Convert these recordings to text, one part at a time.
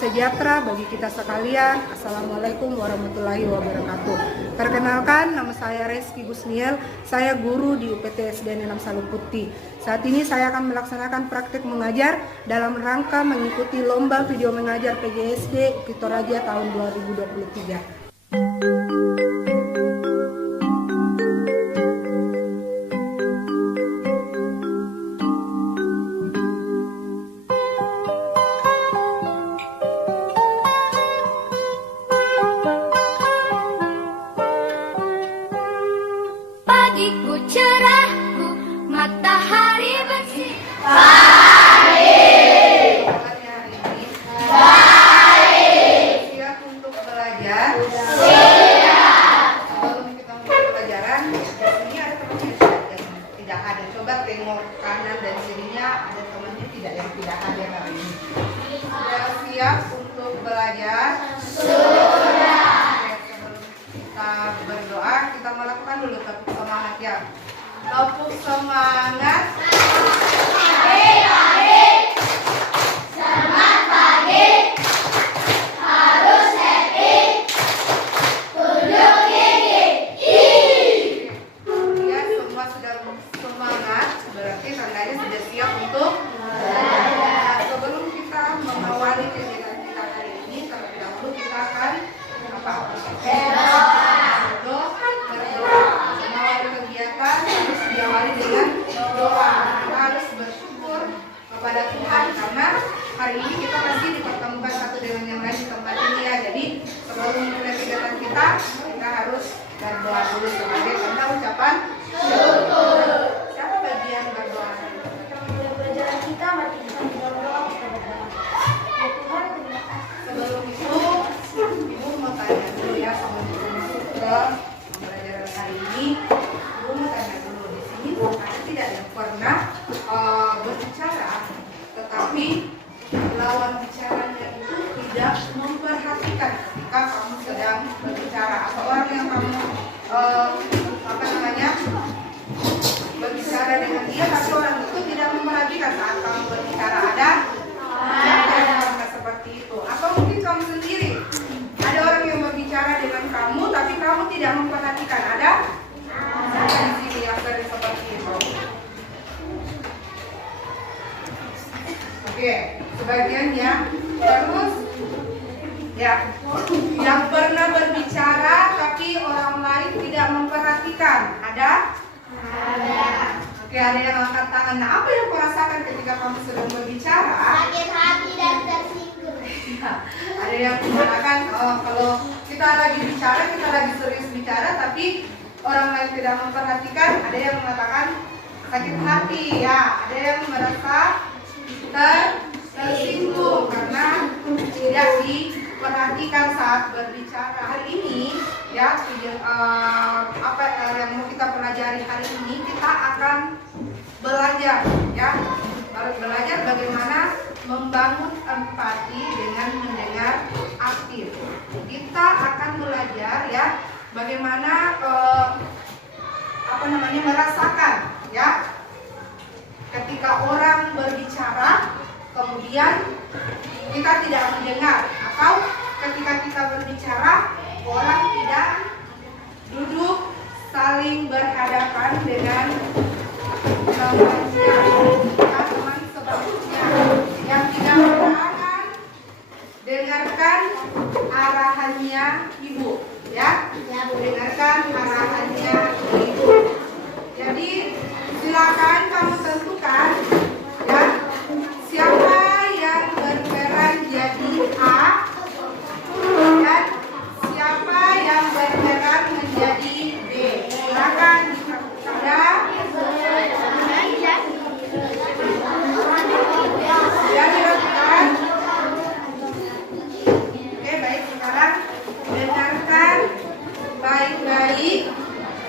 sejahtera bagi kita sekalian. Assalamualaikum warahmatullahi wabarakatuh. Perkenalkan, nama saya Reski Gusniel. Saya guru di UPT SD Nenam Saluputi. Saat ini saya akan melaksanakan praktik mengajar dalam rangka mengikuti lomba video mengajar PGSD Bukit Toraja tahun 2023. Pagiku cerahku, matahari bersih. Baik. Siap untuk belajar? Siap. Sebelum kita mulai pelajaran, di sini ada temannya yang tidak ada. Coba tengok kanan dan kirinya, ada temannya tidak yang tidak hadir hari ini. Sudah siap untuk belajar? Sudah. Sebelum kita berdoa, kita melakukan dulu tepuk semangat ya. Tepuk semangat. Selamat pagi, harus happy, tunjuk gigi. Ya, semua sudah semangat, berarti tandanya sudah siap untuk belajar. Sebelum kita mengawali kegiatan kita hari ini, terlebih dahulu kita akan berdoa. Mengawali kegiatan harus diawali dengan doa. Kita harus bersyukur kepada Tuhan karena hari ini kita masih dipertemukan satu dengan yang lain di tempat ini ya. Jadi sebelum mulai kegiatan kita harus berdoa dulu sebagai tanda ucapan syukur. Siapa bagian berdoa? Pelajaran kita mari kita berdoa kepada Tuhan. Ya Tuhan, terima kasih. Sebelum itu, Ibu mau tanya dulu ya sebelum kita masuk ke pembelajaran hari ini. Ibu mau tanya dulu di sini ada tidak yang pernah berbicara, tetapi lawan bicaranya itu tidak memperhatikan ketika kamu sedang berbicara atau orang yang kamu berbicara dengan dia, tapi orang itu tidak memperhatikan saat kamu berbicara. Ada seperti itu. Atau mungkin kamu sendiri ada orang yang berbicara dengan kamu tapi kamu tidak memperhatikan. Ada di sini yang sering seperti itu. Oke, sebagian ya. Terus ya, yang pernah berbicara tapi orang lain tidak memperhatikan. Ada? Oke, ada yang angkat tangan. Nah, apa yang kau rasakan ketika kamu sedang berbicara? Sakit hati dan tersinggung. Ada yang mengatakan kalau kita lagi bicara, kita lagi serius bicara, tapi orang lain tidak memperhatikan. Ada yang mengatakan sakit hati, ya. Ada yang merasa tersinggung karena tidak diperhatikan saat berbicara. Hari ini, ya, apa yang mau kita pelajari hari ini, kita akan belajar, ya, belajar bagaimana membangun empati dengan mendengar aktif. Kita akan belajar ya bagaimana merasakan ya ketika orang berbicara kemudian kita tidak mendengar, atau ketika kita berbicara orang tidak duduk saling berhadapan dengan temannya, teman sebagusnya yang tidak menahan dengarkan arahannya ibu, ya, dengarkan arahannya ibu. Jadi silakan kamu tentukan ya siapa yang berperan jadi A dan siapa yang berperan menjadi B. Silakan ditentukan ya. Ya, dilakukan. Oke, baik, sekarang dengarkan baik-baik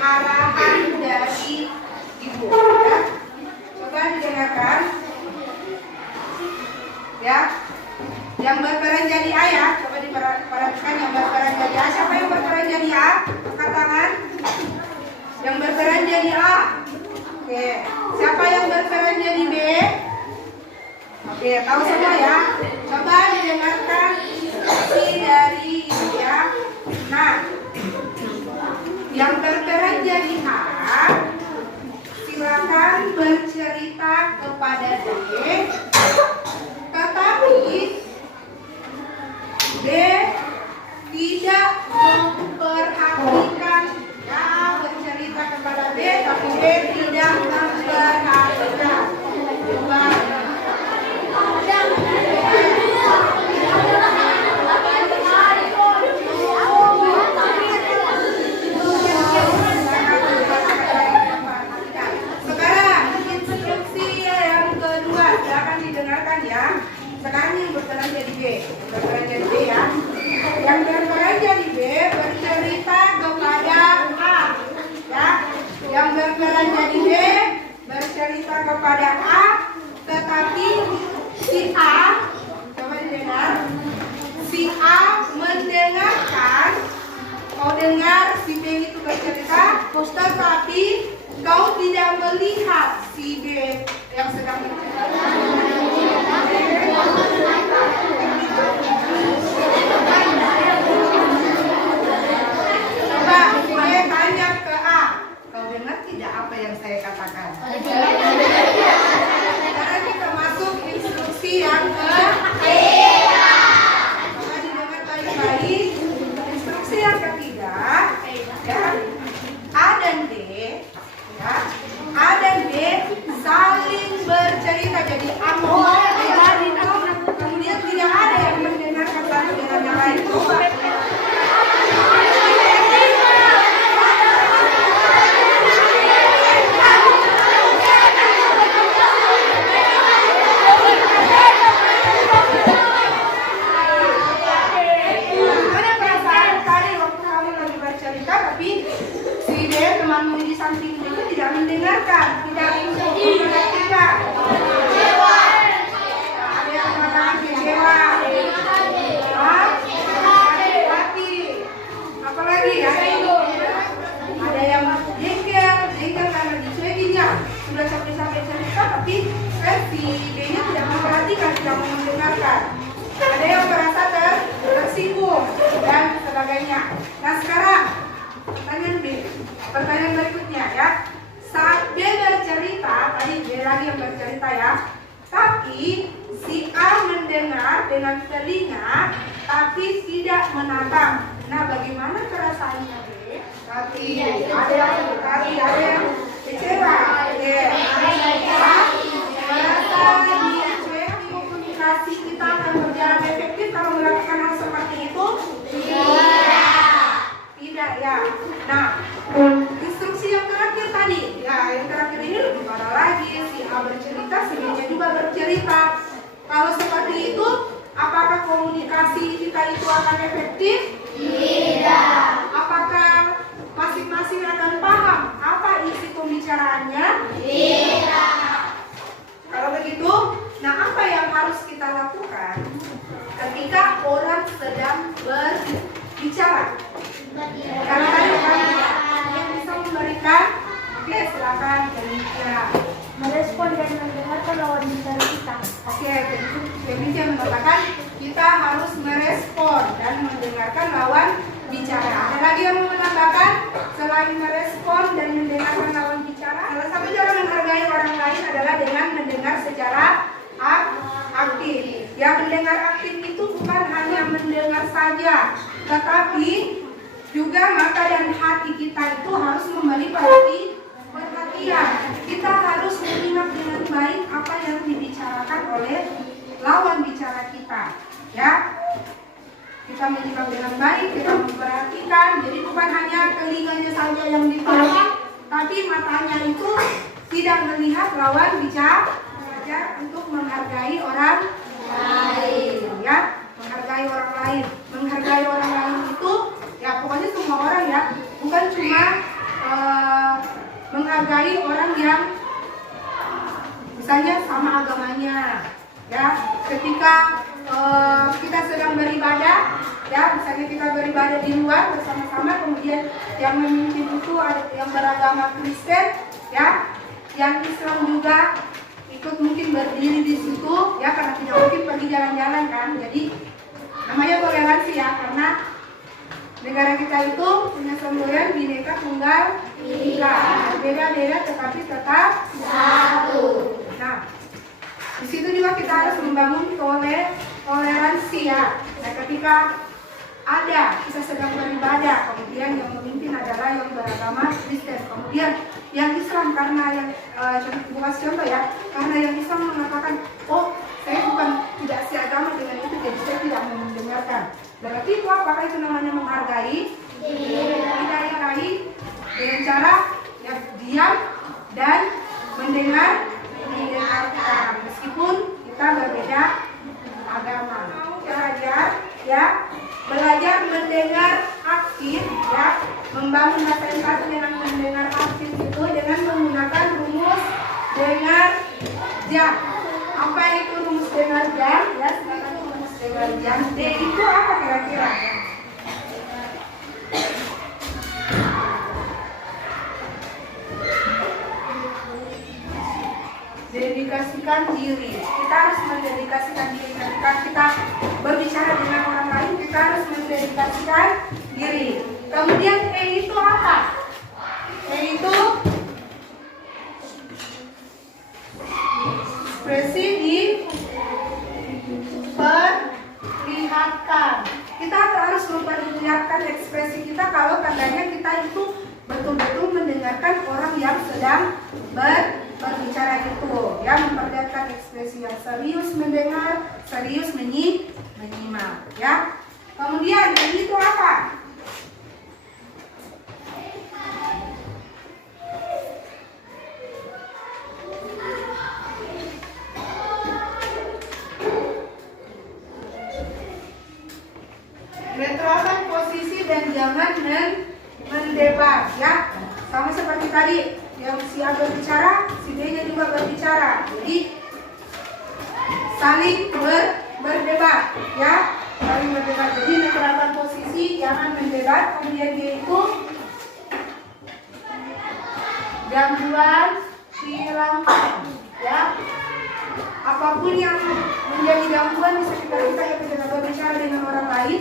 arahan dari ibu ya. Coba didengarkan ya. Yang berperan jadi A ya, coba diperhatikan yang berperan jadi A. Siapa yang berperan jadi A? Angkat tangan. Yang berperan jadi A. Oke. Siapa yang berperan jadi B? Oke, tahu semua ya? Coba didengarkan instruksi dari ibu ya. Nah, yang bergerak jadi A, silakan bercerita kepada D, tetapi D tidak memperhatikan. Ya, bercerita kepada D, tapi D tidak memperhatikan. Coba. Sekarang instruksi yang kedua, silakan didengarkan ya. Sekarang yang berperan jadi B, berperan jadi B ya. Yang berperan jadi B bercerita kepada A, ya. Yang berperan jadi B bercerita kepada A, tetapi si A, coba didengar, si A mendengarkan, kau dengar si B itu bercerita, tetapi kau tidak melihat si B yang sedang bercerita. Coba saya tanya ke A, kau dengar tidak apa yang saya katakan? Sekarang kita masuk instruksi yang ketiga. Coba didengar baik-baik. Instruksi yang ketiga, ya, A dan D, ya, A dan D saling bercerita. Jadi A mendengar, kemudian tidak ada yang mendengarkan satu dengan yang lain. Coba. Ada perasaan tadi waktu kamu lagi bercerita, tapi si D temanmu di samping itu tidak mendengarkan, tidak memperhatikan. Ada yang mengatakan kecewa, hati, apalagi ada yang jengkel karena dicuekinya. Sudah sampai cerita, tapi si D-nya tidak memperhatikan, tidak mendengarkan. Ada yang merasa tersinggung dan sebagainya. Nah sekarang pertanyaan berikutnya ya. Saat B bercerita, tadi B lagi yang bercerita ya, tapi si A mendengar dengan telinga tapi tidak menatap. Nah bagaimana perasaannya B? Tapi ada yang kecewa, merasa dicuek. Komunikasi kita akan berjalan efektif kalau melakukan hal seperti itu? Tidak ya. Nah, instruksi yang terakhir tadi, ya yang terakhir ini lebih parah lagi. Si A bercerita, si B-nya juga bercerita. Kalau seperti itu, apakah komunikasi kita itu akan efektif? Tidak. Apakah masing-masing akan paham apa isi pembicaraannya? Tidak. Kalau begitu, nah apa yang harus kita lakukan ketika orang sedang berbicara? Karena tadi yang bisa memberikan, oke silakan berbicara. Merespon dan mendengarkan lawan bicara kita. Oke, Femicia mengatakan kita harus merespon dan mendengarkan lawan bicara. Ada lagi yang menambahkan selain merespon dan mendengarkan lawan bicara, salah satu cara menghargai orang lain adalah dengan mendengar secara aktif. Yang mendengar aktif itu bukan hanya mendengar saja, tetapi juga mata dan hati kita itu harus memberi perhatian. Kita harus menyimak dengan baik apa yang dibicarakan oleh lawan bicara kita, ya. Kita menyimak dengan baik, kita memperhatikan. Jadi bukan hanya telinganya saja yang dipakai, tapi matanya itu tidak melihat lawan bicara, untuk menghargai orang lain, ya. Menghargai orang lain. Menghargai orang lain itu, ya pokoknya semua orang ya, bukan cuma menghargai orang yang misalnya sama agamanya, ya. Ketika kita sedang beribadah, ya misalnya kita beribadah di luar bersama-sama, kemudian yang memimpin itu ada yang beragama Kristen, ya, yang Islam juga ikut mungkin berdiri di situ ya, karena tidak mungkin pergi jalan-jalan kan. Jadi namanya toleransi ya, karena negara kita itu punya semboyan Bhinneka Tunggal Ika, beda-beda tetapi tetap satu. Nah, di situ juga kita harus membangun toleransi ya. Nah, ketika ada kita sedang beribadah, kemudian yang memimpin adalah yang beragama Kristen, kemudian yang Islam, karena yang bukan contoh ya, karena yang Islam mengatakan, oh saya bukan tidak seagama dengan itu, jadi saya tidak mau mendengarkan. Berarti itu apakah itu namanya menghargai? Tidak lain dengan cara ya diam dan mendengarkan meskipun kita berbeda agama. Belajar mendengar aktif ya, membangun bahasa empati dengan mendengar aktif itu dengan menggunakan rumus dengar jam. Apa itu rumus dengar jam? Ya, silakan rumus dengar jam. D itu apa kira-kira? Dedikasikan diri. Kita harus mendedikasikan diri. Ketika kita berbicara dengan orang lain, kita harus mendedikasikan diri. Kemudian E itu apa? E itu ekspresi diperlihatkan. Kita harus memperlihatkan ekspresi kita kalau tandanya kita itu betul-betul mendengarkan orang yang sedang berbicara itu ya, memperlihatkan ekspresi yang serius mendengar, serius menyimak ya. Kemudian yang itu apa? Netralkan posisi dan jangan mendebat ya. Sama seperti tadi, yang si A berbicara, si B-nya juga berbicara. Jadi saling berdebat ya, saling berdebat. Jadi netralkan posisi, jangan mendebat. Kemudian dia itu gangguan hilangkan ya. Apapun yang menjadi gangguan di sekitar kita yang ketika berbicara dengan orang lain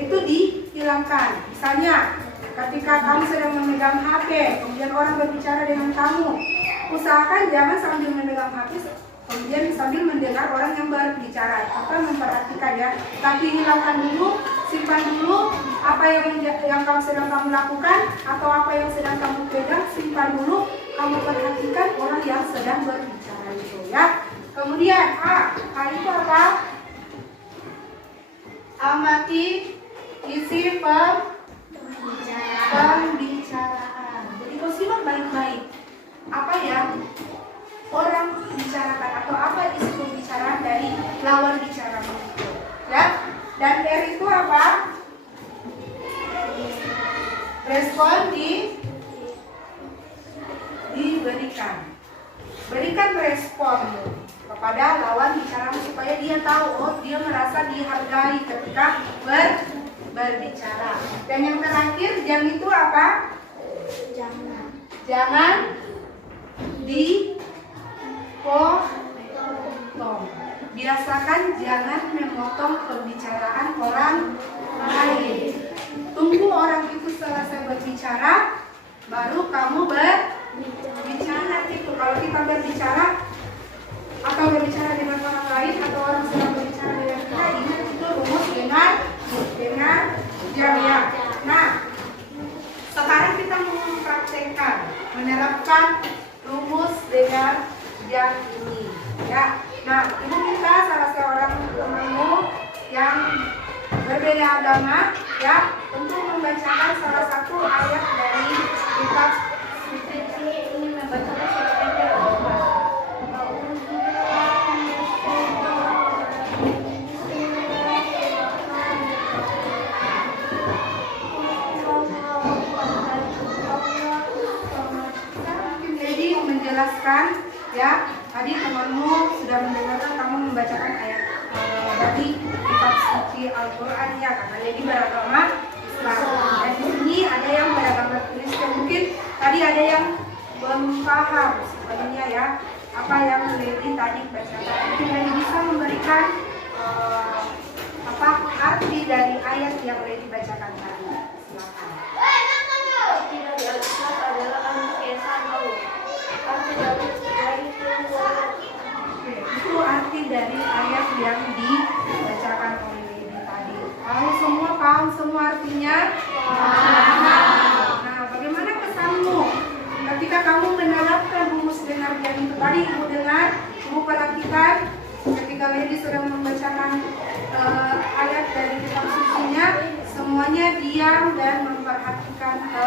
itu dihilangkan. Misalnya ketika kamu sedang memegang HP, kemudian orang berbicara dengan kamu, usahakan jangan sambil memegang HP, kemudian sambil mendengar orang yang berbicara, atau memperhatikan ya. Tapi hilangkan dulu, simpan dulu apa yang kamu sedang kamu lakukan, atau apa yang sedang kamu pegang, simpan dulu, kamu perhatikan orang yang sedang berbicara itu ya. Kemudian A itu apa? Amati isi pembicaraan. Jadi kau simak baik-baik. Apa ya orang bicarakan atau apa isi pembicaraan dari lawan bicara itu, ya. Dan R itu apa? Respon diberikan. Berikan respon kepada lawan bicara supaya dia tahu, oh dia merasa dihargai ketika berbicara. Dan yang terakhir, jam itu apa? Jangan dipotong. Biasakan jangan memotong pembicaraan orang lain. Tunggu orang itu selesai berbicara, baru kamu berbicara itu. Kalau kita berbicara atau berbicara dengan orang lain atau orang sedang berbicara dengan kita, ingat itu rumus dengar jam ya. Nah, sekarang kita mempraktekkan, menerapkan rumus dengar jam ini ya. Nah, ibu minta salah seorang temanmu yang berbeda agama ya untuk membacakan salah satu ayat dari kitab suci. Ini membacakan surat Al-Baqarah. Menjelaskan ya, tadi temanmu sudah mendengarkan kamu membacakan ayat dari kitab suci Al-Quran ya, karena jadi beragama Islam. Dan di sini ada yang beragama Kristen, mungkin tadi ada yang belum paham sebenarnya ya. apa yang Lady tadi bacakan. Mungkin Lady bisa memberikan arti dari ayat yang Lady bacakan tadi. Silakan. Arti dari Al-Islam adalah keesaan Allah. Arti dari Itu arti dari ayat yang dibacakan oleh Lady tadi. Paham semua artinya? Nah, bagaimana kesanmu ketika kamu menerapkan rumus dengar diam itu tadi? Ibu dengar, ibu perhatikan ketika Lady sedang membacakan ayat dari kitab sucinya, semuanya diam dan memperhatikan ke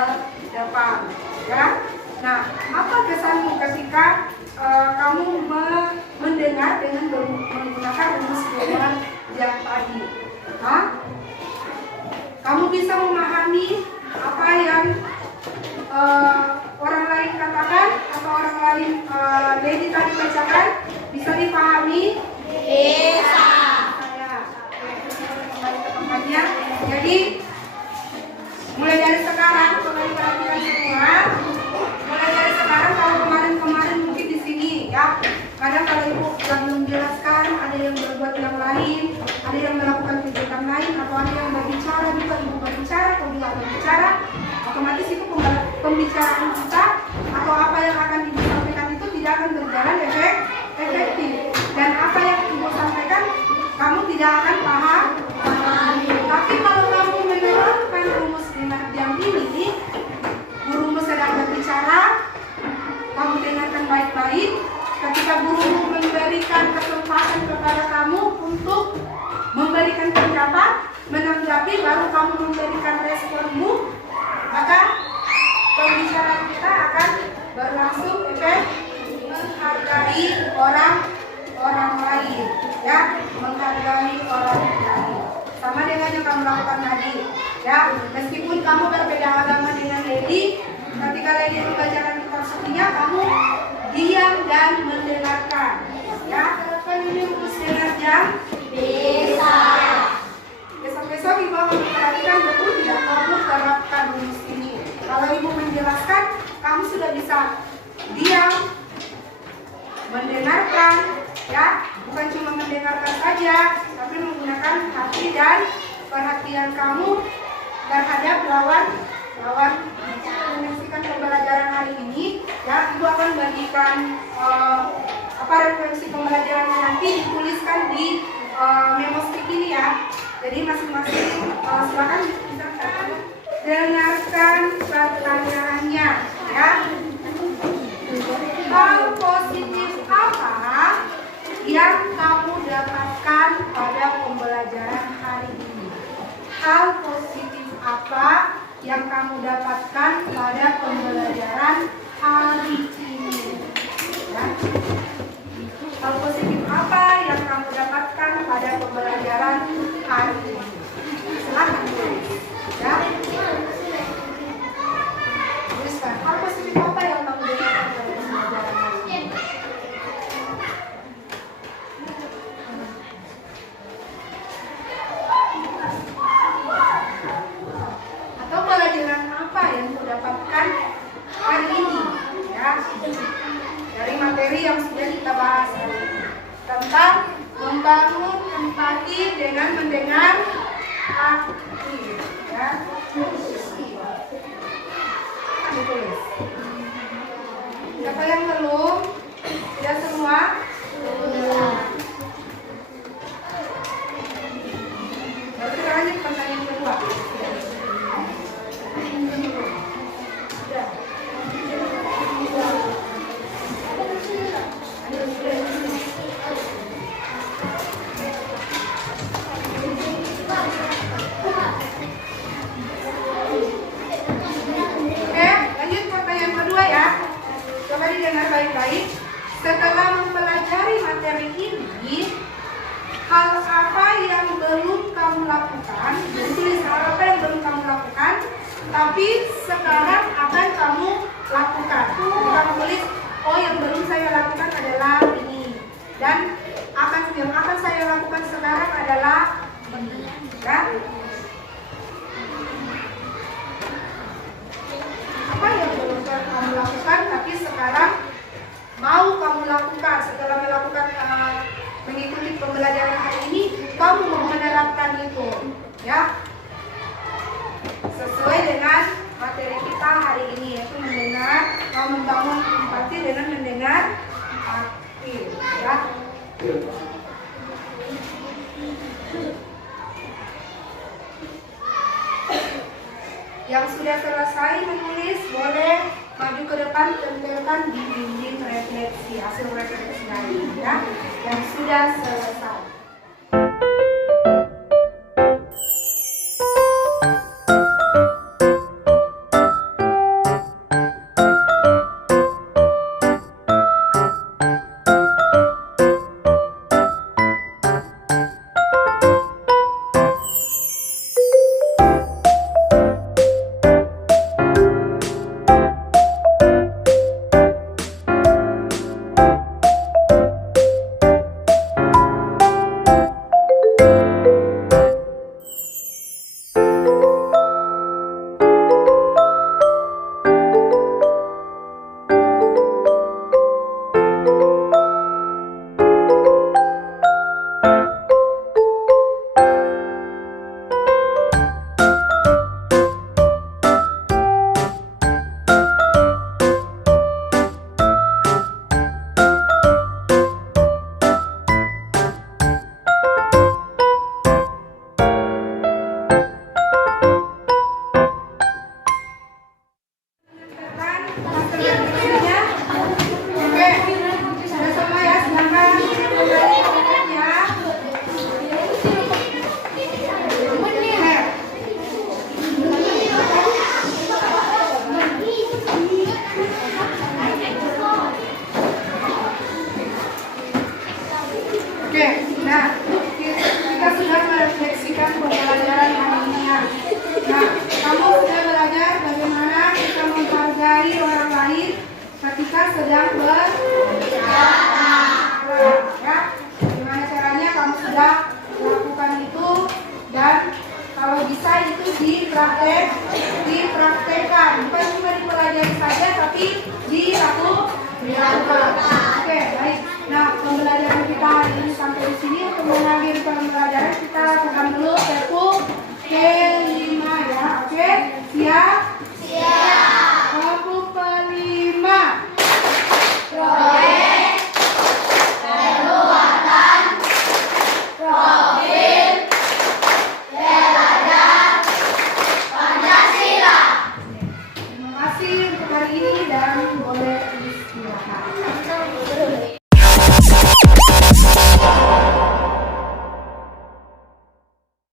depan, ya. Nah, apa kesanmu ketika kamu mendengar dengan menggunakan rumus dengar yang tadi? Kamu bisa memahami apa yang orang lain katakan atau orang lain Lady tadi bacakan? Bisa dipahami? Bisa. Kembali ke tempatnya. Jadi mulai dari sekarang, kembali perhatikan semua. Mulai dari sekarang, kalau kemarin mungkin di sini, ya. Kadang kalau ibu yang menjelaskan, ada yang berbuat yang lain, ada yang melakukan kegiatan lain, atau ada yang berbicara, juga ibu berbicara, atau juga berbicara, otomatis itu pembicaraan kita atau apa yang akan ibu sampaikan itu tidak akan berjalan efektif. Dan apa yang ibu sampaikan, kamu tidak akan paham. Tapi kalau kamu menerapkan rumus dengar diam ini, gurumu sedang berbicara, kamu dengarkan baik-baik. Ketika gurumu memberikan kesempatan kepada kamu untuk memberikan pendapat, menanggapi, baru kamu memberikan responmu, maka pembicaraan kita akan berlangsung menghargai orang lain, ya, menghargai orang lain. Sama dengan yang kamu lakukan tadi, ya. Meskipun kamu berbeda agama dengan Lady, ketika Lady membacakan kitab sucinya, kamu diam dan mendengarkan, ya. Kan ini rumus dengar diam? Bisa. Besok-besok ibu akan memperhatikan betul tidak kamu terapkan rumus ini. Kalau ibu menjelaskan, kamu sudah bisa diam, mendengarkan, ya. Bukan cuma mendengarkan saja, tapi menggunakan hati dan perhatian kamu terhadap lawan menyaksikan pembelajaran hari ini, ya. Ibu akan bagikan referensi pembelajarannya nanti dituliskan di memo stick ini, ya. Jadi masing-masing silakan bisa dengarkan pertanyaannya, ya. Hal positif apa yang kamu dapatkan pada pembelajaran hari ini? Hal positif apa yang kamu dapatkan pada pembelajaran hari ini? Ya. Hal positif apa yang kamu dapatkan pada pembelajaran hari ini? Silakan tulis, ya. Tuliskan hal positif apa yang kamu dapatkan pada pembelajaran hari ini. Atau pelajaran apa yang kamu dapatkan hari ini, ya, dari materi yang sudah kita bahas hari ini tentang membangun empati dengan mendengar aktif, ya. Ditulis. Siapa yang belum? Sudah semua? Berarti kita lanjut pertanyaan kedua. Sudah. Lanjut pertanyaan kedua, ya. Coba didengar baik-baik. Setelah mempelajari materi ini, hal apa yang belum kamu lakukan? Jadi tulis hal apa yang belum kamu lakukan, tapi sekarang akan kamu lakukan. Kamu tulis, oh yang belum saya lakukan adalah ini, dan yang akan saya lakukan sekarang adalah ini, ya. Apa yang belum kamu lakukan tapi sekarang mau kamu lakukan? ya. Sesuai dengan materi kita hari ini, yaitu mendengar, membangun empati dengan mendengar empati, ya. Yang sudah selesai menulis boleh maju ke depan, tempelkan di dinding refleksi, hasil refleksi hari ini, ya. Yang sudah selesai. Oke, nah kita sudah merefleksikan pembelajaran hari ini ya. Nah, kamu sudah belajar bagaimana kita menghargai orang lain ketika sedang berbicara. Ya, gimana caranya kamu sudah melakukan itu, dan kalau bisa itu dipraktekkan, bukan cuma dipelajari saja tapi dilakukan.